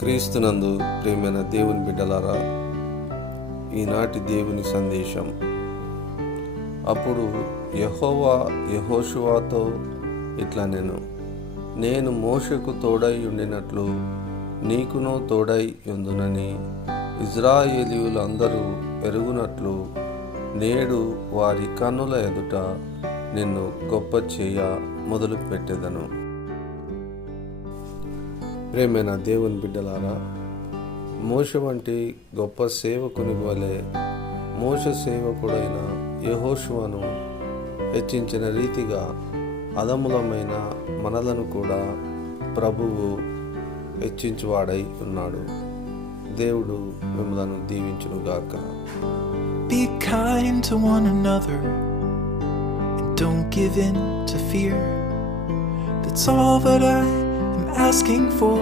క్రీస్తునందు ప్రియమైన దేవుని బిడ్డలారా, ఈనాటి దేవుని సందేశం. అప్పుడు యెహోవా యెహోషువతో ఇట్లా నేను మోషేకు తోడై ఉండినట్లు నీకును తోడై ఉందునని ఇజ్రాయేలీయులందరూ ఎరుగునట్లు నేడు వారి కన్నుల ఎదుట నిన్ను గొప్ప చేయ మొదలుపెట్టెదను. ప్రేమైన దేవుని బిడ్డలారా, మోషే వంటి గొప్ప సేవకుని వలె మోషే సేవకుడైన యెహోషువను హెచ్చించిన రీతిగా అదములమైన మనలను కూడా ప్రభువు హెచ్చించువాడై ఉన్నాడు. దేవుడు మిమ్మలను దీవించునుగాక. Be kind to one another and don't give in to fear. That's all that I am asking for